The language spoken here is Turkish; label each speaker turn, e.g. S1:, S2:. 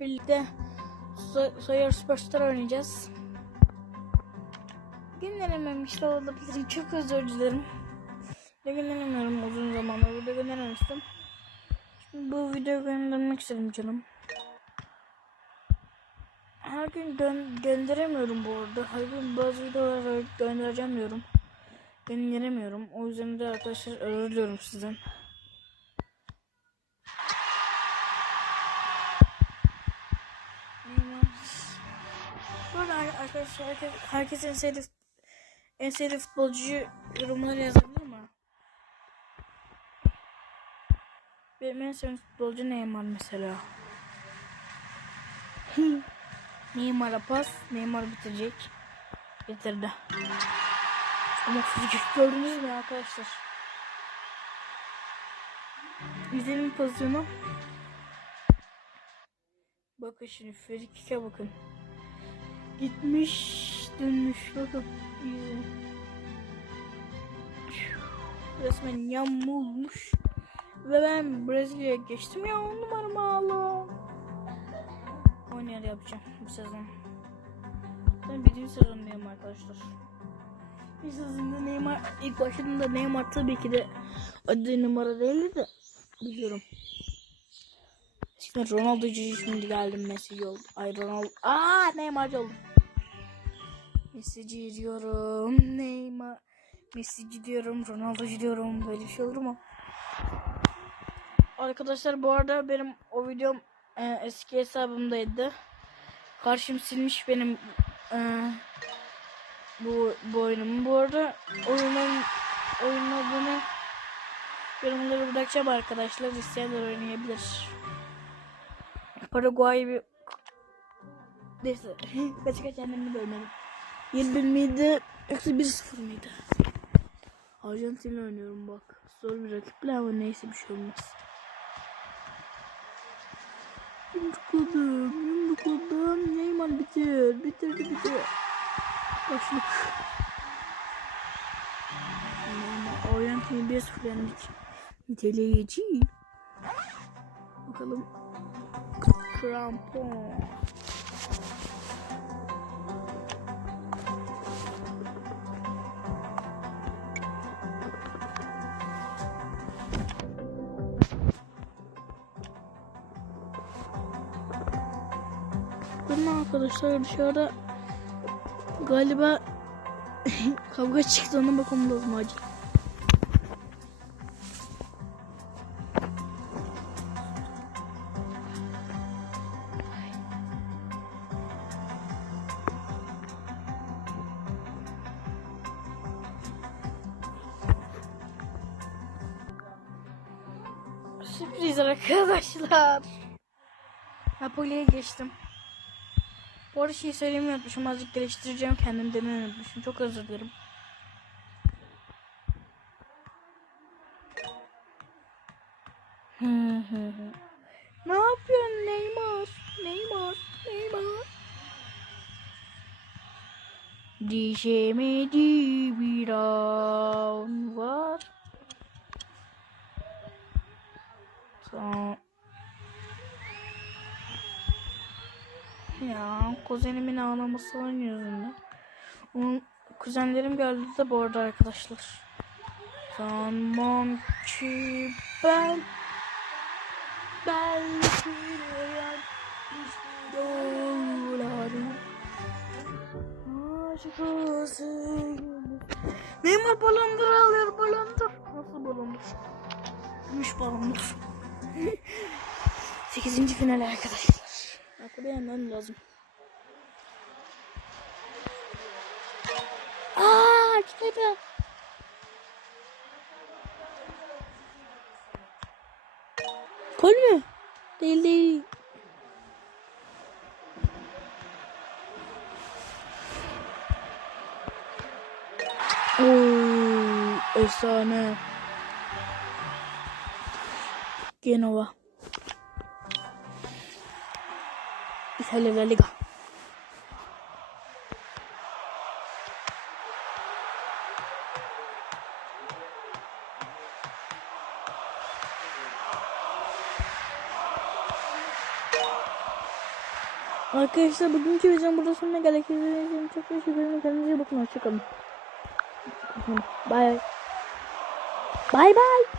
S1: birlikte So- Sawyer Superstar oynayacağız. Gönderememiş de olabilirim. Çok özür dilerim. De gönderemiyorum uzun zamandır. Burada gönderememiştim. Bu videoyu göndermek istedim canım. Her gün gö- gönderemiyorum bu arada. Her gün bazı videoları göndereceğim diyorum. Gönderemiyorum. O yüzden de arkadaşlar özür diliyorum sizden. Arkadaşlar herkes, en sevdiği, en sevdiği futbolcuyu yorumlara yazabilir mi? Benim en sevdiğim futbolcu Neymar mesela. Neymar'a pas. Neymar bitirecek. Bitirdi. Ama fizik gördünüz mü arkadaşlar? İzlenin pozisyonu. Bakın şimdi Frikik'e bakın. Gitmiş dönmüş bakın. İyi. Resmen yamulmuş. Ve ben Brezilya'ya geçtim ya on numarama Allah. Oynayarak yapacağım bu sezon. Ben birinci sezondayım arkadaşlar. Bir sezonda Neymar ilk başladığında Neymar tabii ki de adı numara değildi de biliyorum. Şimdi Ronaldo'cu şimdi geldim Messi oldu. Ay Ronaldo. Aa Neymar'cı oldum. Messi'ci diyorum. Neymar. Messi'ci diyorum. Ronaldo'cu diyorum. Böyle bir şey olur mu? Arkadaşlar bu arada benim o videom e, eski hesabımdaydı. Karşım silmiş benim e, bu, bu oyunumu. Bu arada oyunun oyunun adını yorumları bırakacağım arkadaşlar. İsteyenler oynayabilir. Paraguay bir neyse kaç kaç annemi görmedim. 21 miydi yoksa 1-0 mıydı? Arjantin'le oynuyorum bak. Zor bir rakipler ama neyse bir şey olmaz. Yumrukladım, yumrukladım. Neymar bitir, bitirdi bitir. Başlık. Arjantin'i 1-0 yendik. Niteleyici. Bakalım krampon. Arkadaşlar dışarıda galiba kavga çıktı ona bakalım lazım acil. Sürpriz arkadaşlar. Napoli'ye geçtim. Bu arada şey söylemeyi. Azıcık geliştireceğim kendim demeyi unutmuşum. Çok özür dilerim. Ne yapıyorsun Neymar? Neymar, Neymar. Dişemedi bir an var. Ya kuzenimin ağlamasının yüzünden. Onun kuzenlerim geldi de bu arada arkadaşlar. Sanmam ki ben belki dolarım. Aşk olsun. Neymar balondur alıyor balondur. Nasıl balondur? Gümüş balondur. 8. final arkadaşlar. Arkada yenmem lazım. Aa, çıkmadı. Gol mü? Değil değil. Oo, efsane. Genova. İtalya La Liga. Arkadaşlar bugünkü videom burada sonuna geldik. İzlediğiniz için çok teşekkür ederim. Kendinize iyi bakın. Hoşçakalın. Bay. Bay bay.